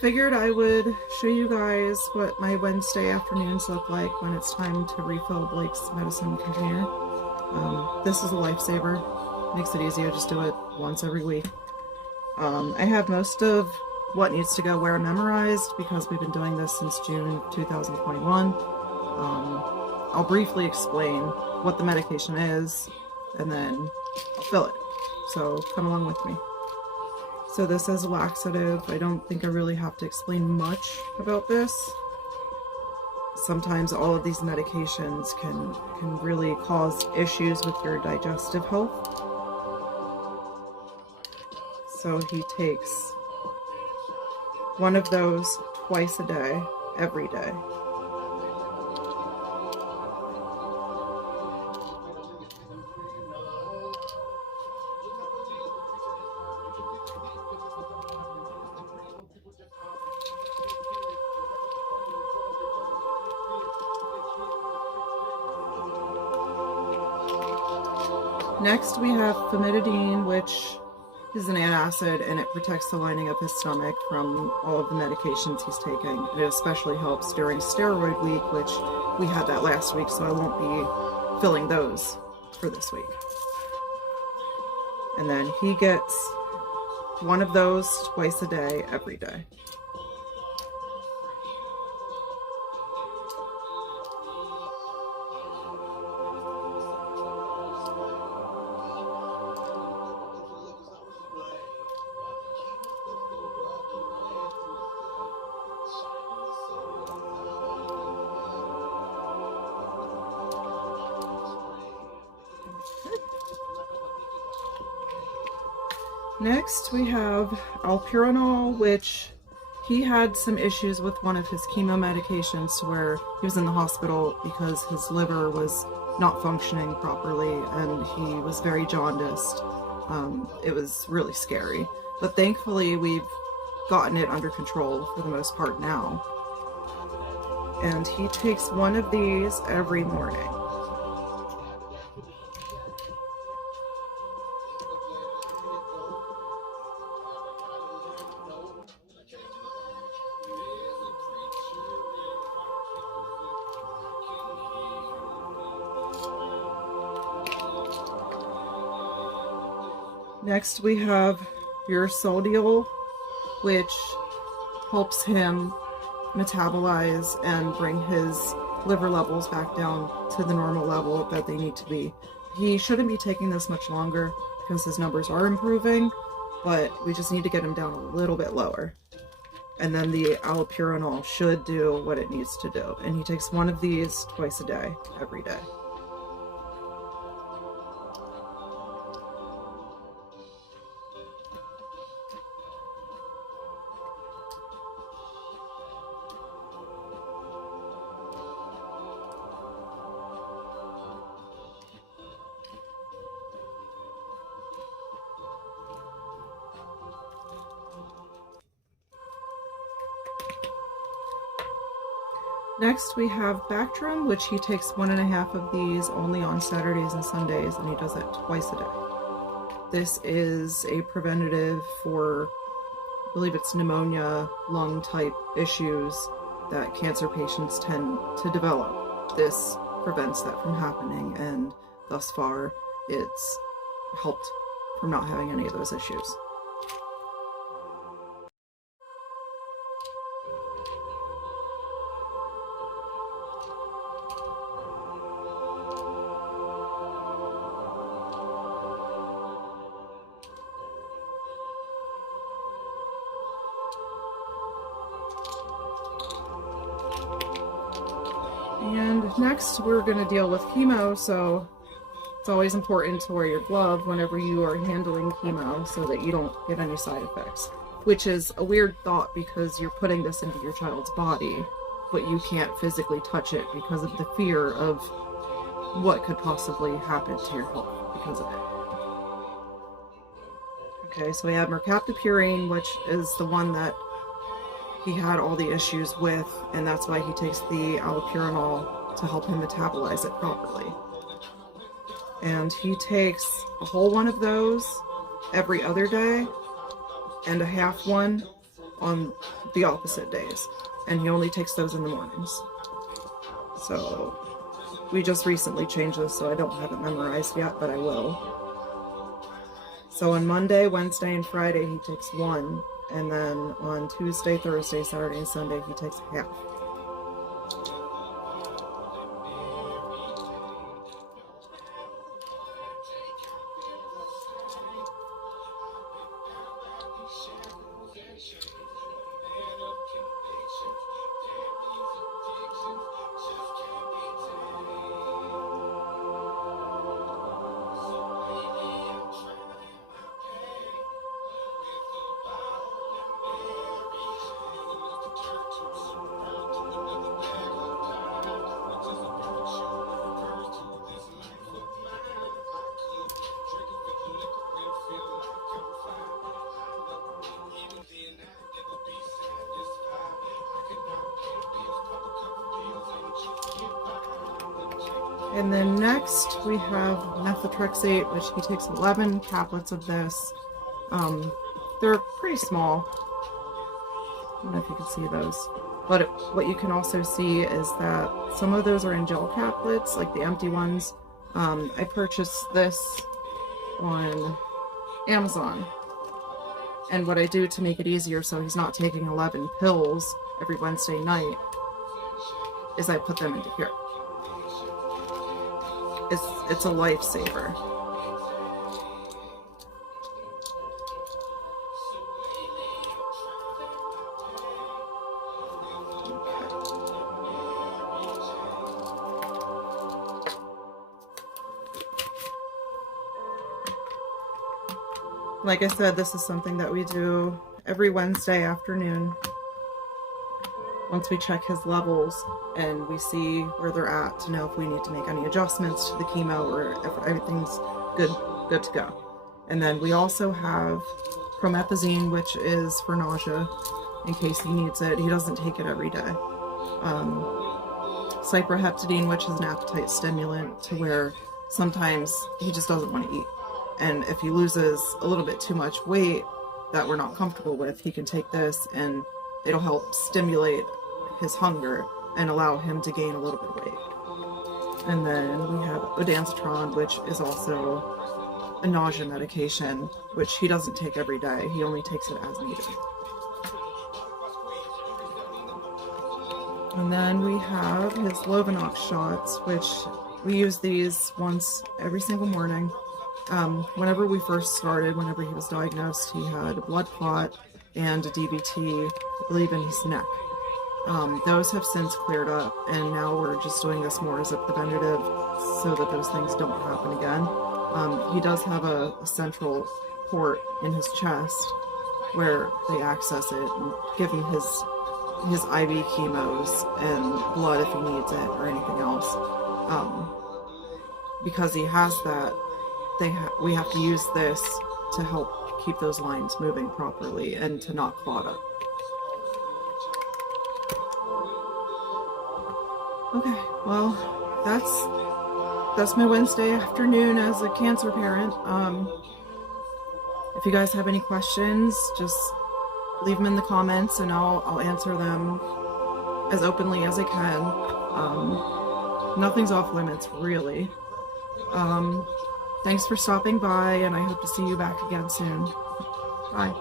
Figured I would show you guys what my Wednesday afternoons look like when it's time to refill Blake's medicine container. This is a lifesaver. Makes it easy. I just do it once every week. I have most of what needs to go where memorized because we've been doing this since June 2021. I'll briefly explain what the medication is and then I'll fill it. So come along with me. So this is a laxative. I don't think I really have to explain much about this. Sometimes all of these medications can really cause issues with your digestive health. So he takes one of those twice a day, every day. Next we have famotidine, which is an antacid and it protects the lining of his stomach from all of the medications he's taking. It especially helps during steroid week, which we had that last week, so I won't be filling those for this week. And then he gets one of those twice a day, every day. Next we have allopurinol, which he had some issues with one of his chemo medications where he was in the hospital because his liver was not functioning properly and he was very jaundiced. It was really scary, but thankfully we've gotten it under control for the most part now. And he takes one of these every morning. Next we have ursoldeol, which helps him metabolize and bring his liver levels back down to the normal level that they need to be. He shouldn't be taking this much longer because his numbers are improving, but we just need to get him down a little bit lower. And then the allopurinol should do what it needs to do. And he takes one of these twice a day, every day. Next we have Bactrim, which he takes 1.5 of these only on Saturdays and Sundays, and he does it twice a day. This is a preventative for, I believe it's pneumonia, lung type issues that cancer patients tend to develop. This prevents that from happening, and thus far it's helped from not having any of those issues. And next we're going to deal with chemo, so it's always important to wear your glove whenever you are handling chemo so that you don't get any side effects. Which is a weird thought because you're putting this into your child's body, but you can't physically touch it because of the fear of what could possibly happen to your health because of it. Okay, so we have mercaptopurine, which is the one that he had all the issues with, and that's why he takes the allopurinol to help him metabolize it properly. And he takes a whole one of those every other day and a half one on the opposite days, and he only takes those in the mornings. So we just recently changed this, so I don't have it memorized yet, but I will. So on Monday, Wednesday, and Friday he takes 1, and then on Tuesday, Thursday, Saturday, and Sunday he takes half. And then next we have methotrexate, which he takes 11 tablets of this. They're pretty small. I don't know if you can see those. But what you can also see is that some of those are in gel caplets, like the empty ones. I purchased this on Amazon. And what I do to make it easier so he's not taking 11 pills every Wednesday night is I put them into here. It's a lifesaver. Like I said, this is something that we do every Wednesday afternoon. Once we check his levels and we see where they're at to know if we need to make any adjustments to the chemo or if everything's good to go. And then we also have promethazine, which is for nausea, in case he needs it. He doesn't take it every day. Cyproheptadine, which is an appetite stimulant, to where sometimes he just doesn't want to eat. And if he loses a little bit too much weight that we're not comfortable with, he can take this and it'll help stimulate his hunger and allow him to gain a little bit of weight. And then we have ondansetron, which is also a nausea medication, which he doesn't take every day. He only takes it as needed. And then we have his Lovenox shots, which we use these once every single morning. Whenever we first started, whenever he was diagnosed, he had a blood clot and a DVT, I believe, in his neck. Those have since cleared up, and now we're just doing this more as a preventative so that those things don't happen again. He does have a central port in his chest where they access it and give him his IV chemos and blood if he needs it or anything else. Because he has that, we have to use this to help keep those lines moving properly and to not clot up. Okay, well, that's my Wednesday afternoon as a cancer parent. If you guys have any questions, just leave them in the comments and I'll answer them as openly as I can. Nothing's off limits, really. Thanks for stopping by, and I hope to see you back again soon. Bye.